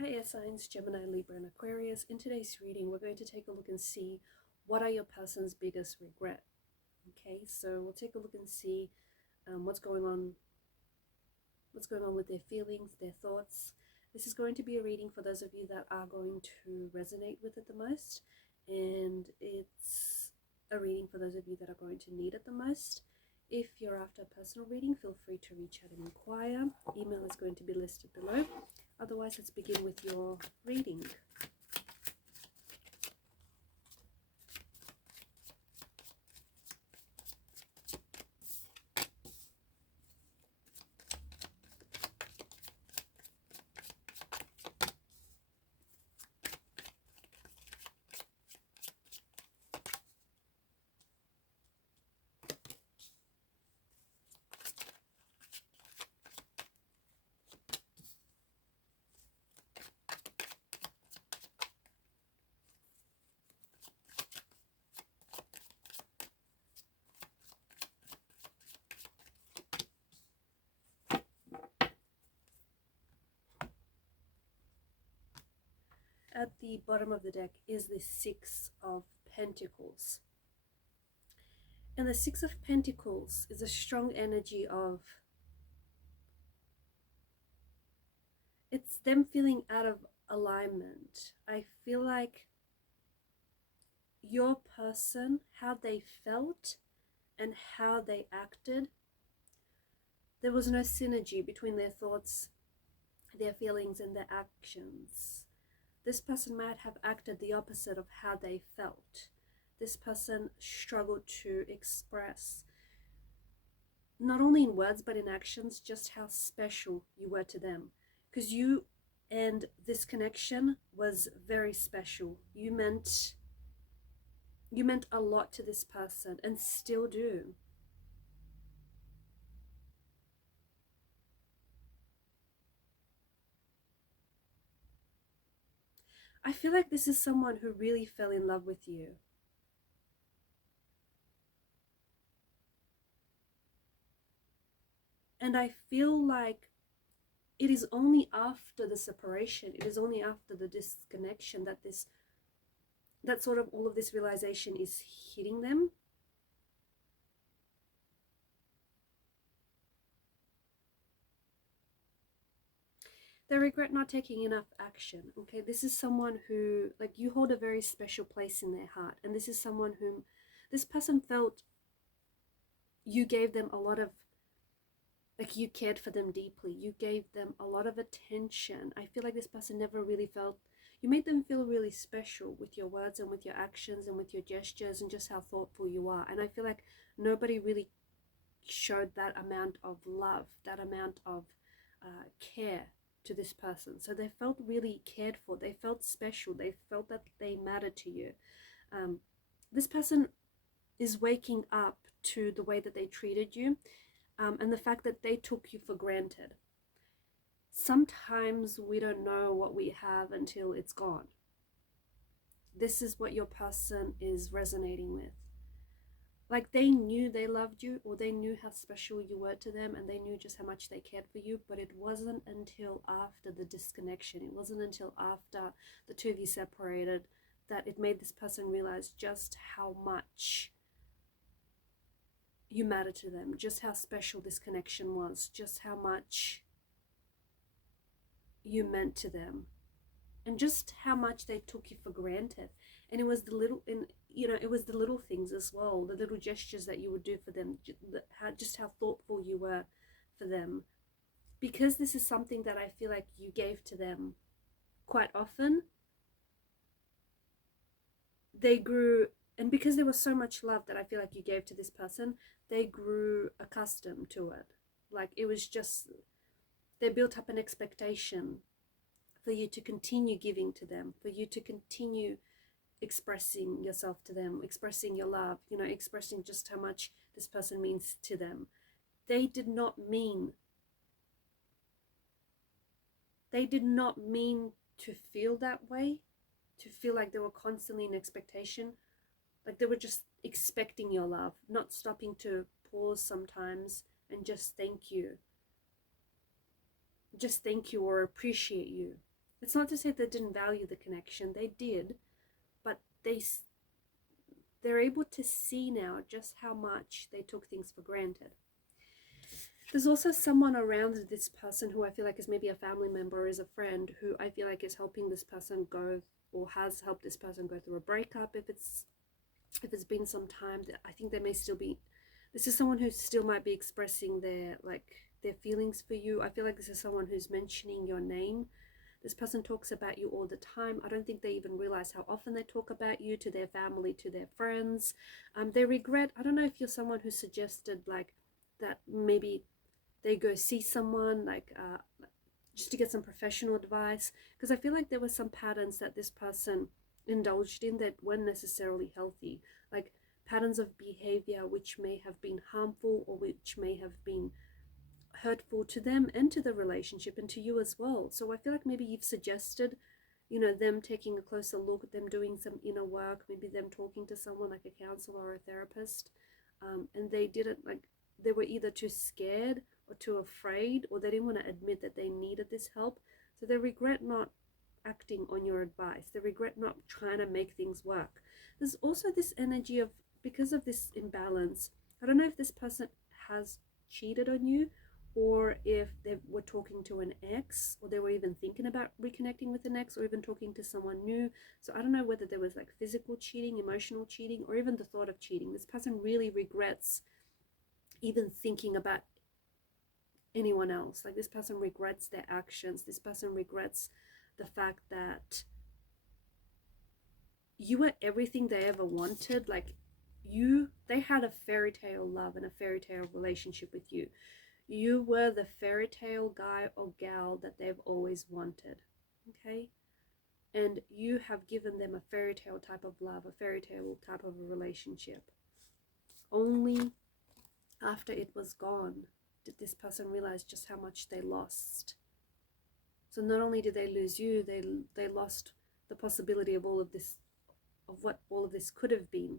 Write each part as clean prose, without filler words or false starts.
Hi air signs, Gemini, Libra and Aquarius. In today's reading, we're going to take a look and see what are your person's biggest regret. Okay, so we'll take a look and see what's going on with their feelings, their thoughts. This is going to be a reading for those of you that are going to resonate with it the most, and it's a reading for those of you that are going to need it the most. If you're after a personal reading, feel free to reach out and inquire. Email is going to be listed below. Otherwise, let's begin with your reading. At the bottom of the deck is the Six of Pentacles. And the Six of Pentacles is a strong energy of, it's them feeling out of alignment. I feel like your person, how they felt and how they acted, there was no synergy between their thoughts, their feelings and their actions. This person might have acted the opposite of how they felt. This person struggled to express, not only in words but in actions, just how special you were to them. Because you and this connection was very special. You meant a lot to this person and still do. I feel like this is someone who really fell in love with you. And I feel like it is only after the separation, it is only after the disconnection that sort of all of this realization is hitting them. They regret not taking enough action. Okay, this is someone who, like, you hold a very special place in their heart, and this is someone whom this person felt you gave them a lot of, like, you cared for them deeply, you gave them a lot of attention. I feel like this person never really felt, you made them feel really special with your words and with your actions and with your gestures and just how thoughtful you are. And I feel like nobody really showed that amount of love, that amount of care to this person. So they felt really cared for, they felt special, they felt that they mattered to you. This person is waking up to the way that they treated you, and the fact that they took you for granted. Sometimes we don't know what we have until it's gone. This is what your person is resonating with. Like, they knew they loved you, or they knew how special you were to them, and they knew just how much they cared for you, but it wasn't until after the disconnection, it wasn't until after the two of you separated, that it made this person realize just how much you matter to them, just how special this connection was, just how much you meant to them, and just how much they took you for granted. And it was the little, and you know, it was the little things as well, the little gestures that you would do for them, just how thoughtful you were for them. Because this is something that I feel like you gave to them quite often, they grew, and because there was so much love that I feel like you gave to this person, they grew accustomed to it. Like, it was just, they built up an expectation for you to continue giving to them, for you to continue expressing yourself to them, expressing your love, you know, expressing just how much this person means to them. They did not mean to feel that way, to feel like they were constantly in expectation. Like, they were just expecting your love, not stopping to pause sometimes and just thank you or appreciate you. It's not to say they didn't value the connection, they did, but they're able to see now just how much they took things for granted. There's also someone around this person who I feel like is maybe a family member or is a friend, who I feel like is helping this person go, or has helped this person go through a breakup. If it's been some time, that I think they may still be, this is someone who still might be expressing their feelings for you. I feel like this is someone who's mentioning your name. This person talks about you all the time. I don't think they even realize how often they talk about you to their family, to their friends. They regret, I don't know if you're someone who suggested like that maybe they go see someone just to get some professional advice, because I feel like there were some patterns that this person indulged in that weren't necessarily healthy, like patterns of behavior which may have been harmful or which may have been hurtful to them and to the relationship and to you as well. So I feel like maybe you've suggested, them taking a closer look at them, doing some inner work, maybe them talking to someone like a counselor or a therapist, and they didn't, like, they were either too scared or too afraid, or they didn't want to admit that they needed this help. So they regret not acting on your advice. They regret not trying to make things work. There's also this energy of, because of this imbalance, I don't know if this person has cheated on you, or if they were talking to an ex, or they were even thinking about reconnecting with an ex, or even talking to someone new. So I don't know whether there was like physical cheating, emotional cheating, or even the thought of cheating. This person really regrets even thinking about anyone else. Like, this person regrets their actions. This person regrets the fact that you were everything they ever wanted. Like, they had a fairy tale love and a fairy tale relationship with you. You were the fairy tale guy or gal that they've always wanted, okay? And you have given them a fairy tale type of love, a fairy tale type of a relationship. Only after it was gone did this person realize just how much they lost. So not only did they lose you, they lost the possibility of all of this, of what all of this could have been.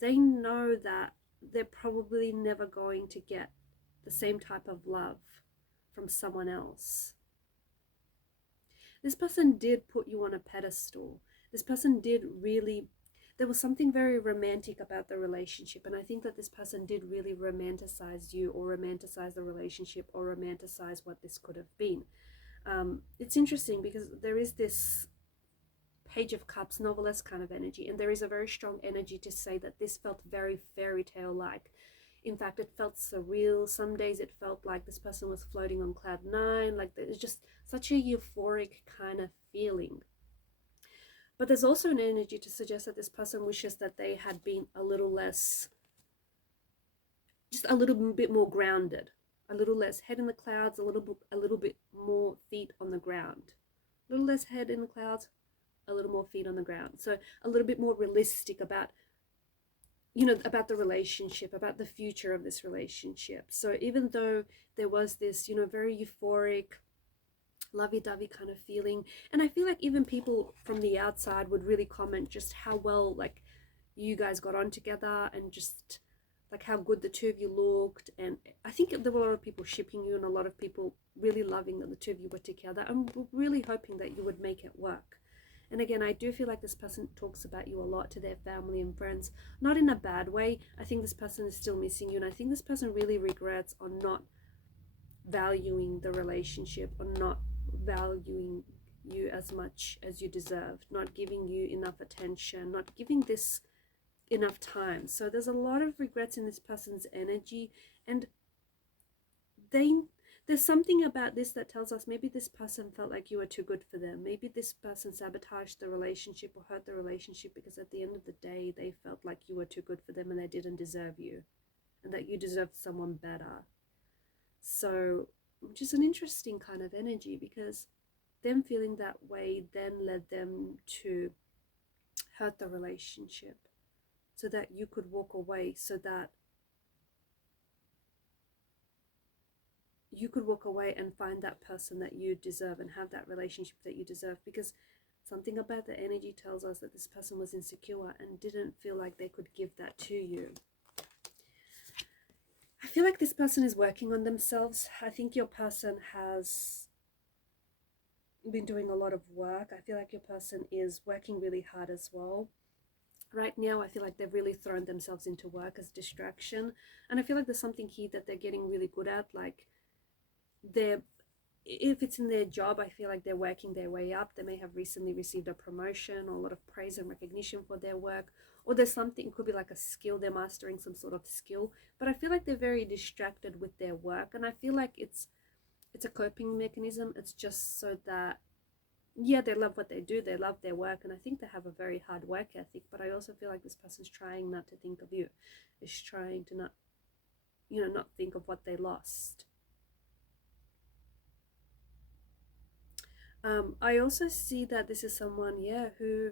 They know that they're probably never going to get the same type of love from someone else. This person did put you on a pedestal. This person did really, there was something very romantic about the relationship, and I think that this person did really romanticize you, or romanticize the relationship, or romanticize what this could have been. It's interesting because there is this Page of Cups, novelist kind of energy, and there is a very strong energy to say that this felt very fairy tale like. In fact, it felt surreal. Some days it felt like this person was floating on cloud nine, like there's just such a euphoric kind of feeling. But there's also an energy to suggest that this person wishes that they had been a little less, just a little bit more grounded, a little less head in the clouds, a little bit more feet on the ground. A little less head in the clouds, a little more feet on the ground. So a little bit more realistic about, about the relationship, about the future of this relationship. So even though there was this, very euphoric, lovey-dovey kind of feeling, and I feel like even people from the outside would really comment just how well, like, you guys got on together, and just like how good the two of you looked. And I think there were a lot of people shipping you, and a lot of people really loving that the two of you were together, and really hoping that you would make it work. And again, I do feel like this person talks about you a lot to their family and friends, not in a bad way. I think this person is still missing you, and I think this person really regrets on not valuing the relationship, or not valuing you as much as you deserved, not giving you enough attention, not giving this enough time. So there's a lot of regrets in this person's energy, and there's something about this that tells us maybe this person felt like you were too good for them. Maybe this person sabotaged the relationship or hurt the relationship because at the end of the day, they felt like you were too good for them and they didn't deserve you, and that you deserved someone better. So, which is an interesting kind of energy, because them feeling that way then led them to hurt the relationship so that you could walk away, so that you could walk away and find that person that you deserve and have that relationship that you deserve. Because something about the energy tells us that this person was insecure and didn't feel like they could give that to you. I feel like this person is working on themselves. I think your person has been doing a lot of work. I feel like your person is working really hard as well. Right now, I feel like they've really thrown themselves into work as distraction. And I feel like there's something here that they're getting really good at. Like, they're, if it's in their job, I feel like they're working their way up. They may have recently received a promotion or a lot of praise and recognition for their work. Or there's something, it could be like a skill, they're mastering some sort of skill. But I feel like they're very distracted with their work. And I feel like it's a coping mechanism. It's just so that, yeah, they love what they do, they love their work, and I think they have a very hard work ethic. But I also feel like this person's trying not to think of you, is trying to not, not think of what they lost. I also see that this is someone, yeah, who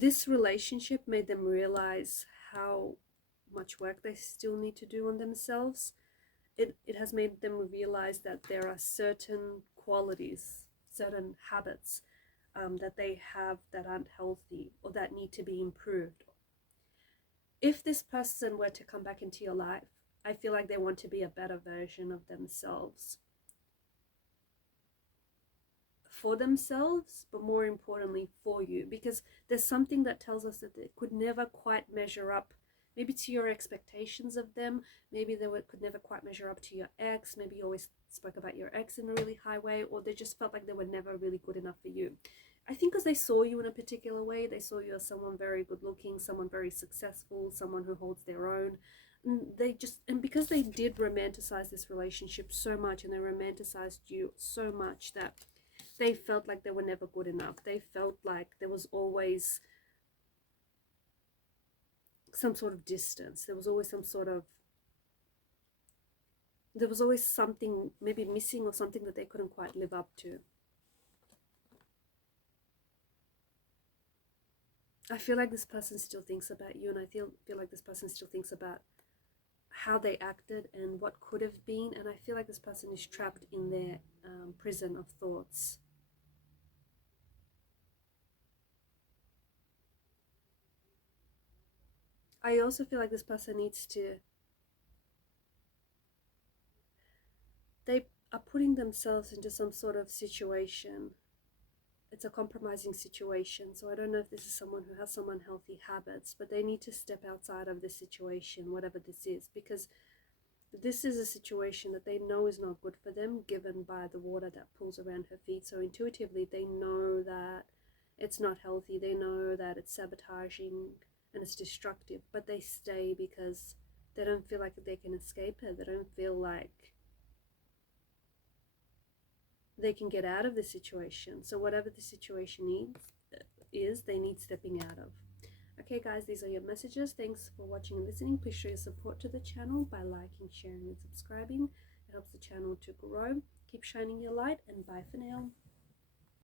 this relationship made them realize how much work they still need to do on themselves. It has made them realize that there are certain qualities, certain habits that they have that aren't healthy or that need to be improved. If this person were to come back into your life, I feel like they want to be a better version of themselves. For themselves, but more importantly for you, because there's something that tells us that they could never quite measure up, maybe to your expectations of them. Maybe they could never quite measure up to your ex. Maybe you always spoke about your ex in a really high way, or they just felt like they were never really good enough for you. I think because they saw you in a particular way, they saw you as someone very good looking, someone very successful, someone who holds their own. And because they did romanticize this relationship so much, and they romanticized you so much, that they felt like they were never good enough. They felt like there was always some sort of distance. There was always something maybe missing, or something that they couldn't quite live up to. I feel like this person still thinks about you, and I feel like this person still thinks about how they acted and what could have been. And I feel like this person is trapped in their prison of thoughts. I also feel like this person needs to, they are putting themselves into some sort of situation. It's a compromising situation. So I don't know if this is someone who has some unhealthy habits, but they need to step outside of this situation, whatever this is, because this is a situation that they know is not good for them, given by the water that pulls around her feet. So intuitively, they know that it's not healthy. They know that it's sabotaging and it's destructive, but they stay because they don't feel like they can escape it. They don't feel like they can get out of the situation. So whatever the situation is, they need stepping out of. Okay guys, these are your messages. Thanks for watching and listening. Please show your support to the channel by liking, sharing and subscribing. It helps the channel to grow. Keep shining your light, and bye for now.